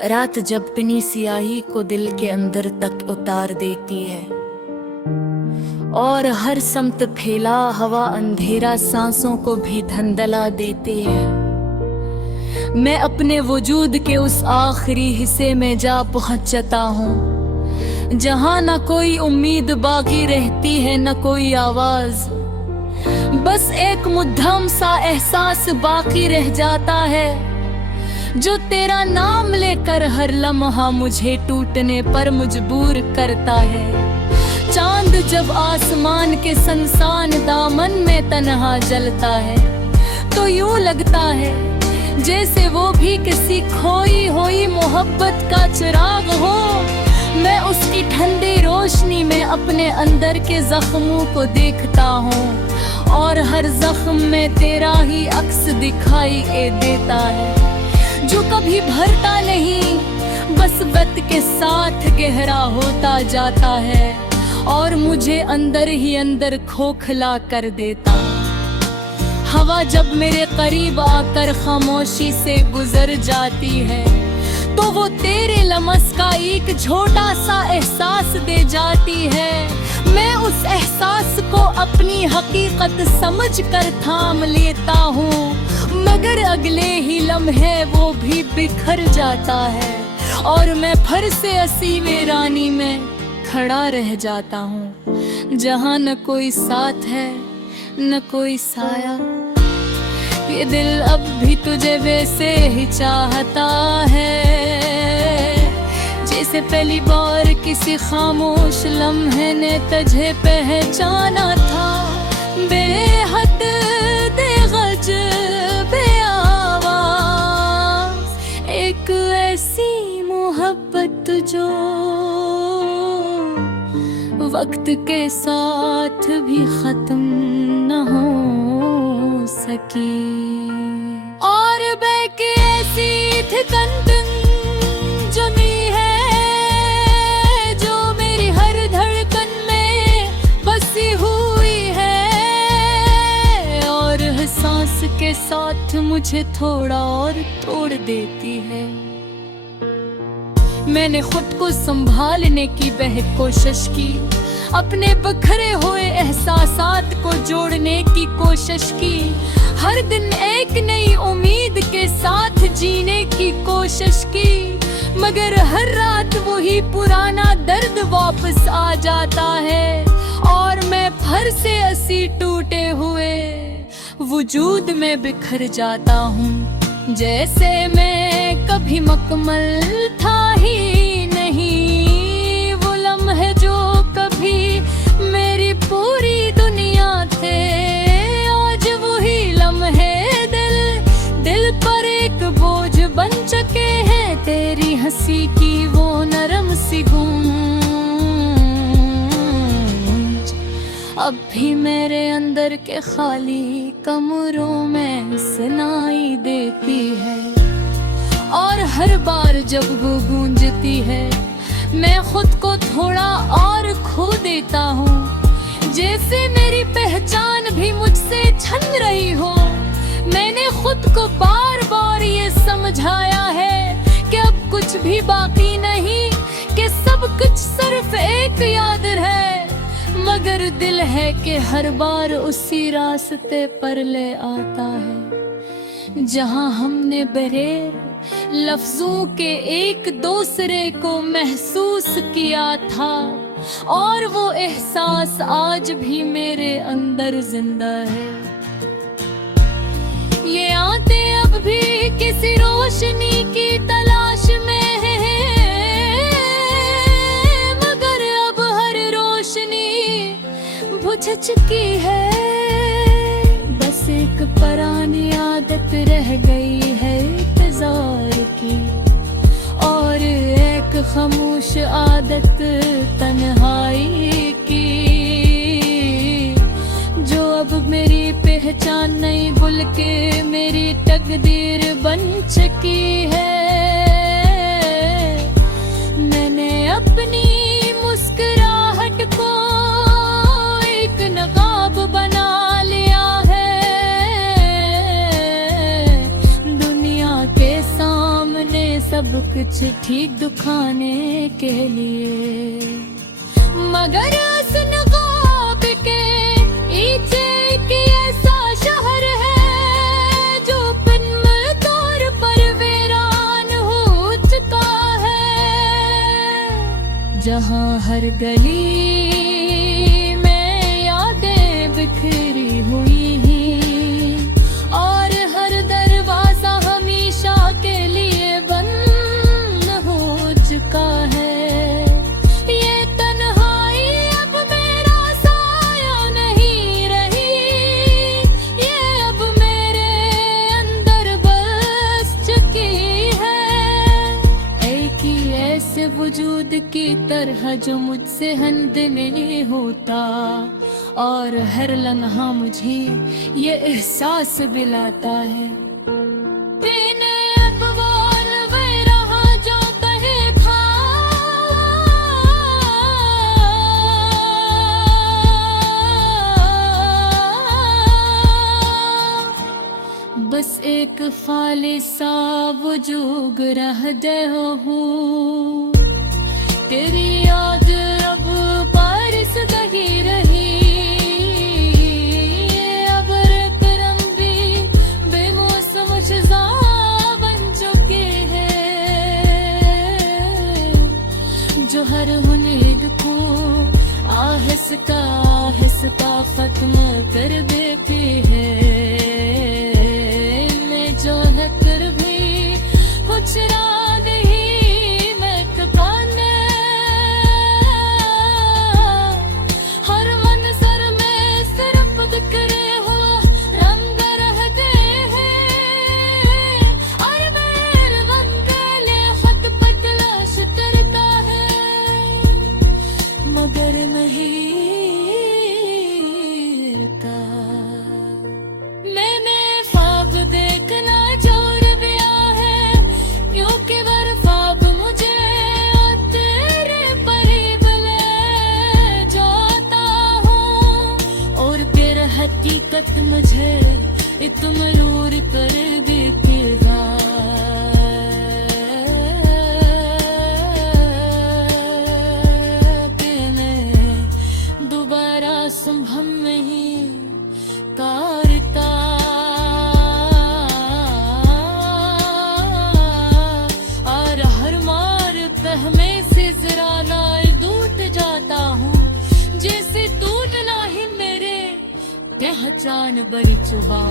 रात जब अपनी सियाही को दिल के अंदर तक उतार देती है और हर समत फैला हवा अंधेरा सांसों को भी धंधला देती है। मैं अपने वजूद के उस आखिरी हिस्से में जा पहुंचता हूँ जहाँ न कोई उम्मीद बाकी रहती है न कोई आवाज, बस एक मुद्दम सा एहसास बाकी रह जाता है जो तेरा नाम लेकर हर लम्हा मुझे टूटने पर मजबूर करता है। चांद जब आसमान के सनसान दामन में तन्हा जलता है तो यूं लगता है जैसे वो भी किसी खोई हुई मोहब्बत का चिराग हो। मैं उसकी ठंडी रोशनी में अपने अंदर के जख्मों को देखता हूँ और हर जख्म में तेरा ही अक्स दिखाई देता है जो कभी भरता नहीं, बस वक्त के साथ गहरा होता जाता है और मुझे अंदर ही अंदर खोखला कर देता। हवा जब मेरे करीब आकर खामोशी से गुजर जाती है तो वो तेरे लमस का एक छोटा सा एहसास दे जाती है। मैं उस एहसास को अपनी हकीकत समझ कर थाम लेता हूँ, मगर अगले ही लम्हे वो भी बिखर जाता है और मैं फिर से असीम रानी में खड़ा रह जाता हूँ जहाँ न कोई साथ है न कोई साया। ये दिल अब भी तुझे वैसे ही चाहता है जैसे पहली बार किसी खामोश लम्हे ने तुझे पहचाना था। बेहद बेगज बेआवाज एक ऐसी मोहब्बत जो वक्त के साथ भी खत्म न हो सकी और बैक ऐसी थिकंदन जमी है जो मेरी हर धड़कन में बसी हुई है और हर सांस के साथ मुझे थोड़ा और तोड़ देती है। मैंने खुद को संभालने की बेहद कोशिश की, अपने बिखरे हुए एहसासात को जोड़ने की कोशिश की, हर दिन एक नई उम्मीद के साथ जीने की कोशिश की, मगर हर रात वही पुराना दर्द वापस आ जाता है और मैं फिर से ऐसी टूटे हुए वजूद में बिखर जाता हूँ जैसे मैं कभी मुकम्मल था ही नहीं। वो लम्हे जो कभी मेरी पूरी दुनिया थे आज वही लम्हे दिल पर एक बोझ बन चुके हैं। तेरी हंसी की वो नरम सी गूंज अब भी मेरे अंदर के खाली कमरों में सुनाई देती है और हर बार जब वो गूंजती है मैं खुद को थोड़ा और खो देता हूँ जैसे मेरी पहचान भी मुझसे छन रही हो। मैंने खुद को बार बार ये समझाया है कि अब कुछ भी बाकी नहीं, कि सब कुछ सिर्फ एक याद है, मगर दिल है कि हर बार उसी रास्ते पर ले आता है जहां हमने बगैर लफ्जों के एक दूसरे को महसूस किया था और वो एहसास आज भी मेरे अंदर जिंदा है। ये आंखें अब भी किसी रोशनी की तलाश में है, मगर अब हर रोशनी बुझ चुकी है। बस एक पुरानी आदत रह गई है इंतजार की और एक खामोश आदत तन्हाई की जो अब मेरी पहचान नहीं बल्कि मेरी तकदीर बन चुकी है। मैंने अपनी मुस्कुराहट को एक नकाब बना लिया है, दुनिया के सामने सब कुछ ठीक दिखाने के लिए, मगर हसन ख्वाब के पीछे एक ऐसा शहर है जो बिन तौर पर वीरान हो चुका है, जहाँ हर गली में यादें बिखरी हुई हैं और हर दरवाजा हमेशा के लिए बंद हो चुका है। ये तन्हाई अब मेरा साया नहीं रही, ये अब मेरे अंदर बस चुकी है। एक ही ऐसे वजूद की तरह जो मुझसे हंद नहीं होता और हर लम्हा मुझे ये एहसास दिलाता है। तेने अब बोल वे रहा जो कहे खा, बस एक खालिसा वजूद रह गया हूँ। तेरी याद अब बारिश गही रही, अब करम भी बेमौसम ज़िंदा बन चुके हैं, जो हर उम्मीद को आहिस्ता आहिस्ता खत्म कर देती है। मैं जो है कर भी हुचरा नहीं, मैं थकाने हर मंजर में सिर्फ बिखरे हो रंग रहते हैं और मेरे रंगीले खत पर तलाश करता है, मगर नहीं रुका। मैंने ख्वाब देखना छोड़ दिया है, क्योंकि वर ख्वाब मुझे तेरे करीब ले जाता हूँ और फिर हकीकत मुझे इत्मीनान कर देती है। दोबारा संभव नहीं करता और हर मार तहमे से जरा ना टूट जाता हूँ, जैसे टूटना ही मेरे पहचान बड़ी चुबा।